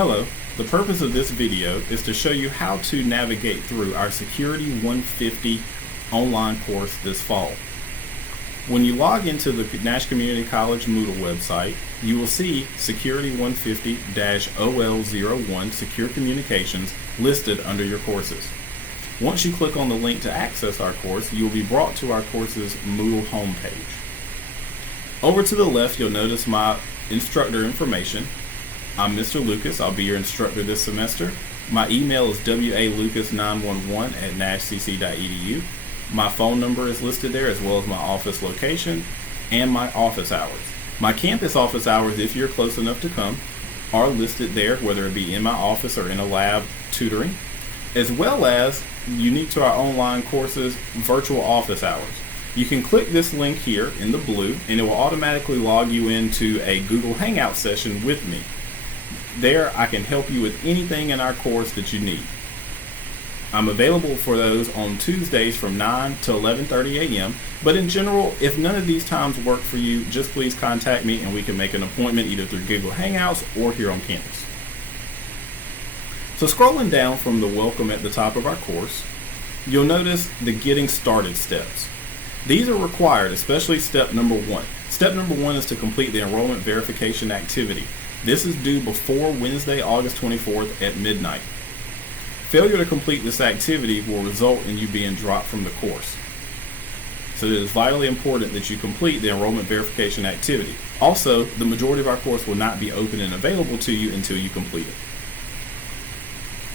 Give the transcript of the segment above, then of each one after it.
Hello, the purpose of this video is to show you how to navigate through our Security 150 online course this fall. When you log into the Nash Community College Moodle website, you will see Security 150-OL01 Secure Communications listed under your courses. Once you click on the link to access our course, you will be brought to our course's Moodle homepage. Over to the left, you'll notice my instructor information. I'm Mr. Lucas. I'll be your instructor this semester. My email is walucas911@nashcc.edu. My phone number is listed there, as well as my office location and my office hours. My campus office hours, if you're close enough to come, are listed there, whether it be in my office or in a lab tutoring, as well as, unique to our online courses, virtual office hours. You can click this link here in the blue and it will automatically log you into a Google Hangout session with me. There I can help you with anything in our course that you need. I'm available for those on Tuesdays from 9 to 11:30 a.m. But in general, if none of these times work for you, just please contact me and we can make an appointment either through Google Hangouts or here on campus. So scrolling down from the welcome at the top of our course, you'll notice the getting started steps. These are required, especially step number 1. Step number 1 is to complete the enrollment verification activity. This is due before Wednesday, August 24th at midnight. Failure to complete this activity will result in you being dropped from the course. So it is vitally important that you complete the enrollment verification activity. Also, the majority of our course will not be open and available to you until you complete it.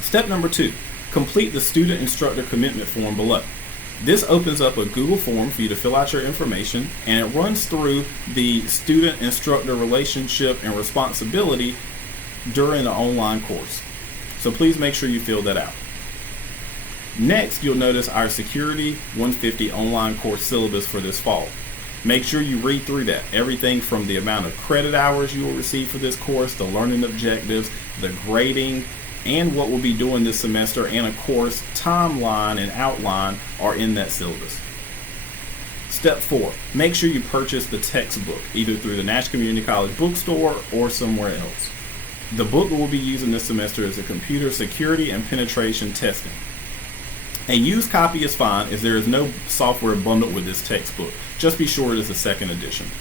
Step number 2, complete the student instructor commitment form below. This opens up a Google form for you to fill out your information, and it runs through the student-instructor relationship and responsibility during the online course. So please make sure you fill that out. Next, you'll notice our Security 150 online course syllabus for this fall. Make sure you read through that. Everything from the amount of credit hours you will receive for this course, the learning objectives, the grading, and what we'll be doing this semester, and of course, timeline and outline are in that syllabus. Step 4, make sure you purchase the textbook, either through the Nash Community College bookstore or somewhere else. The book we'll be using this semester is a computer security and penetration testing. A used copy is fine, as there is no software bundled with this textbook. Just be sure it is a second edition.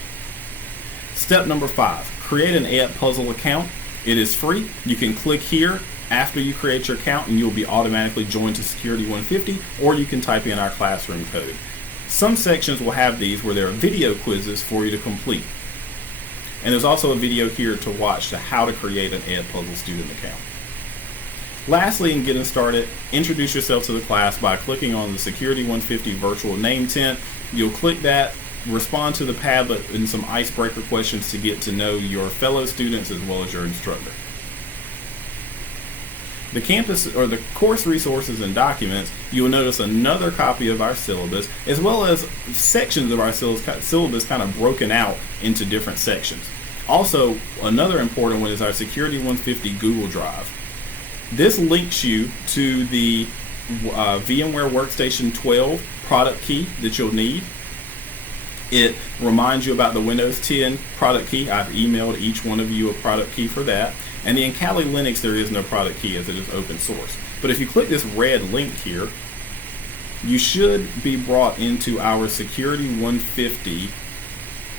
Step number 5, create an Edpuzzle account. It is free. You can click here after you create your account and you'll be automatically joined to Security 150, or you can type in our classroom code. Some sections will have these where there are video quizzes for you to complete. And there's also a video here to watch to how to create an Edpuzzle student account. Lastly, in getting started, introduce yourself to the class by clicking on the Security 150 virtual name tent. You'll click that, respond to the Padlet and some icebreaker questions to get to know your fellow students as well as your instructor. The campus or the course resources and documents, you will notice another copy of our syllabus, as well as sections of our syllabus kind of broken out into different sections. Also, another important one is our Security 150 Google Drive. This links you to the VMware Workstation 12 product key that you'll need. It reminds you about the Windows 10 product key. I've emailed each one of you a product key for that. And in Kali Linux, there is no product key as it is open source. But if you click this red link here, you should be brought into our Security 150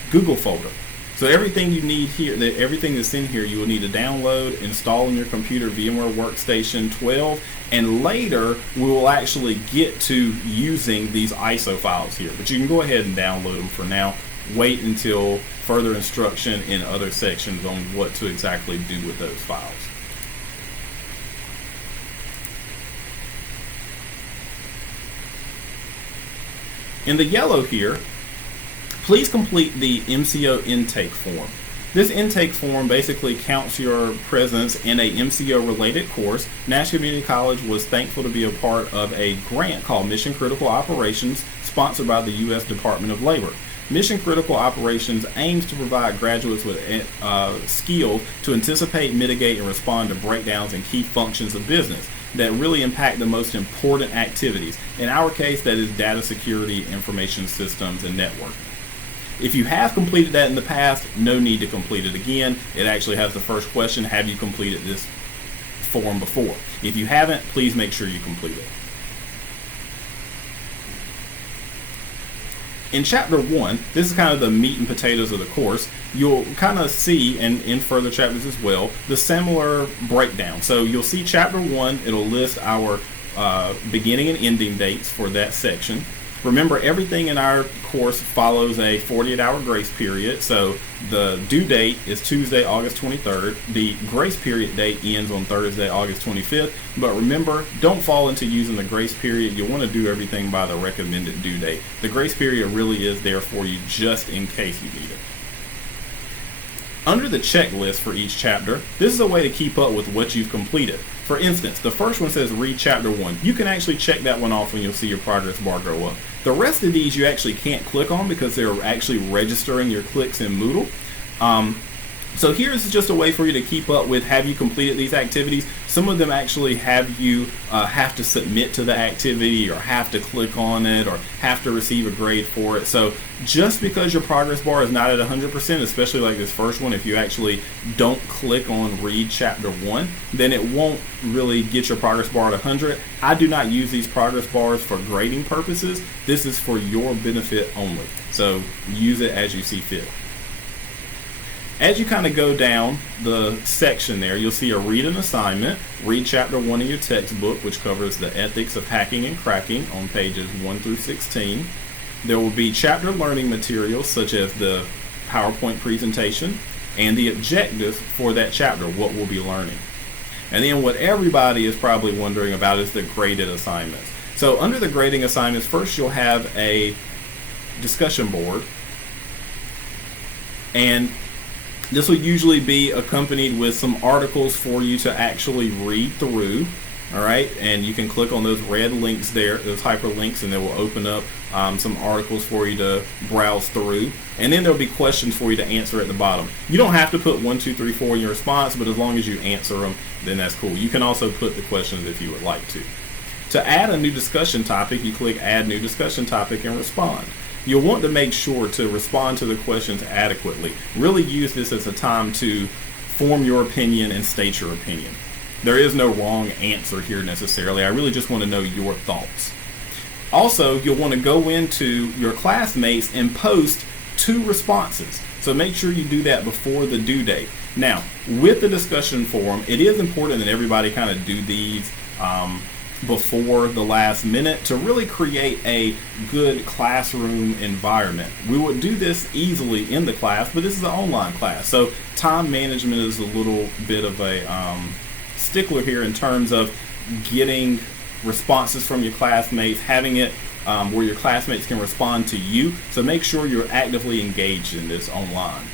Google folder. So everything you need here, everything that's in here, you will need to download, install on your computer VMware Workstation 12, and later we will actually get to using these ISO files here. But you can go ahead and download them for now. Wait until further instruction in other sections on what to exactly do with those files. In the yellow here, please complete the MCO Intake form. This intake form basically counts your presence in a MCO related course. Nash Community College was thankful to be a part of a grant called Mission Critical Operations, sponsored by the U.S. Department of Labor. Mission Critical Operations aims to provide graduates with skills to anticipate, mitigate, and respond to breakdowns in key functions of business that really impact the most important activities. In our case, that is data security, information systems, and networking. If you have completed that in the past, no need to complete it again. It actually has the first question, have you completed this form before. If you haven't, please make sure you complete it. In chapter 1, this is kind of the meat and potatoes of the course. You'll kind of see, and in further chapters as well, the similar breakdown. So you'll see chapter 1, it'll list our beginning and ending dates for that section. Remember, everything in our course follows a 48-hour grace period. So the due date is Tuesday, August 23rd. The grace period date ends on Thursday, August 25th. But remember, don't fall into using the grace period. You'll want to do everything by the recommended due date. The grace period really is there for you just in case you need it. Under the checklist for each chapter, this is a way to keep up with what you've completed. For instance, the first one says read chapter 1. You can actually check that one off and you'll see your progress bar go up. The rest of these you actually can't click on because they're actually registering your clicks in Moodle. So here's just a way for you to keep up with, have you completed these activities. Some of them actually have you have to submit to the activity or have to click on it or have to receive a grade for it. So just because your progress bar is not at 100%, especially like this first one, if you actually don't click on read chapter 1, then it won't really get your progress bar at 100. I do not use these progress bars for grading purposes. This is for your benefit only. So use it as you see fit. As you kind of go down the section there, you'll see a read an assignment. Read chapter 1 in your textbook, which covers the ethics of hacking and cracking on pages 1 through 16. There will be chapter learning materials such as the PowerPoint presentation and the objectives for that chapter, what we'll be learning. And then what everybody is probably wondering about is the graded assignments. So under the grading assignments, first you'll have a discussion board, and this will usually be accompanied with some articles for you to actually read through. All right, and you can click on those red links there, those hyperlinks, and they will open up some articles for you to browse through. And then there'll be questions for you to answer at the bottom. You don't have to put 1, 2, 3, 4 in your response, but as long as you answer them, then that's cool. You can also put the questions if you would like to. To add a new discussion topic, you click Add New Discussion Topic and respond. You'll want to make sure to respond to the questions adequately. Really use this as a time to form your opinion and state your opinion. There is no wrong answer here necessarily. I really just want to know your thoughts. Also, you'll want to go into your classmates and post 2 responses. So make sure you do that before the due date. Now, with the discussion forum, it is important that everybody kind of do these before the last minute to really create a good classroom environment. We would do this easily in the class, but this is an online class. So time management is a little bit of a stickler here in terms of getting responses from your classmates, having it where your classmates can respond to you. So make sure you're actively engaged in this online.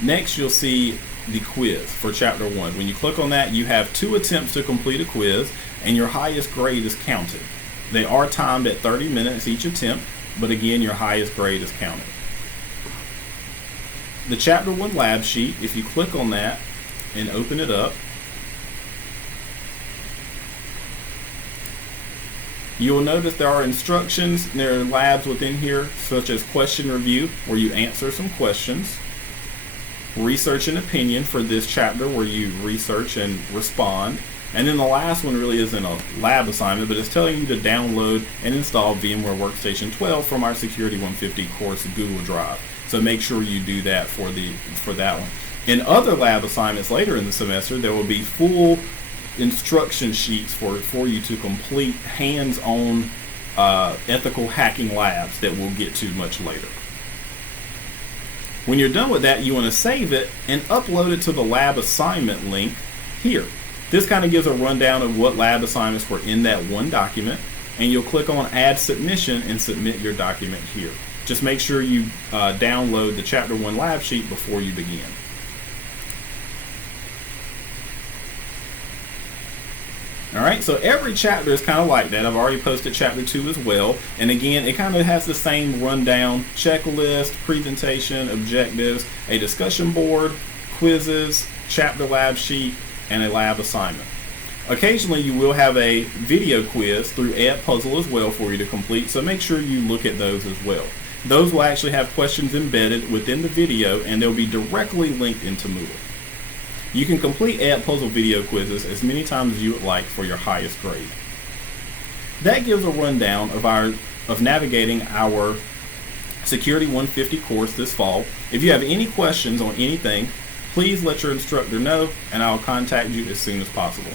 Next, you'll see the quiz for chapter 1. When you click on that, you have 2 attempts to complete a quiz, and your highest grade is counted. They are timed at 30 minutes each attempt, but again, your highest grade is counted. The chapter 1 lab sheet, if you click on that and open it up, you will notice there are instructions, there are labs within here, such as question review, where you answer some questions. Research and opinion for this chapter, where you research and respond. And then the last one really isn't a lab assignment, but it's telling you to download and install VMware Workstation 12 from our Security 150 course Google Drive. So make sure you do that for that one. In other lab assignments later in the semester, there will be full instruction sheets for you to complete hands-on ethical hacking labs that we'll get to much later. When you're done with that, you want to save it and upload it to the lab assignment link here. This kind of gives a rundown of what lab assignments were in that one document, and you'll click on Add Submission and submit your document here. Just make sure you download the Chapter 1 lab sheet before you begin. Alright, so every chapter is kind of like that. I've already posted chapter 2 as well. And again, it kind of has the same rundown: checklist, presentation, objectives, a discussion board, quizzes, chapter lab sheet, and a lab assignment. Occasionally you will have a video quiz through Edpuzzle as well for you to complete, so make sure you look at those as well. Those will actually have questions embedded within the video, and they'll be directly linked into Moodle. You can complete Edpuzzle video quizzes as many times as you would like for your highest grade. That gives a rundown of navigating our Security 150 course this fall. If you have any questions on anything, please let your instructor know, and I'll contact you as soon as possible.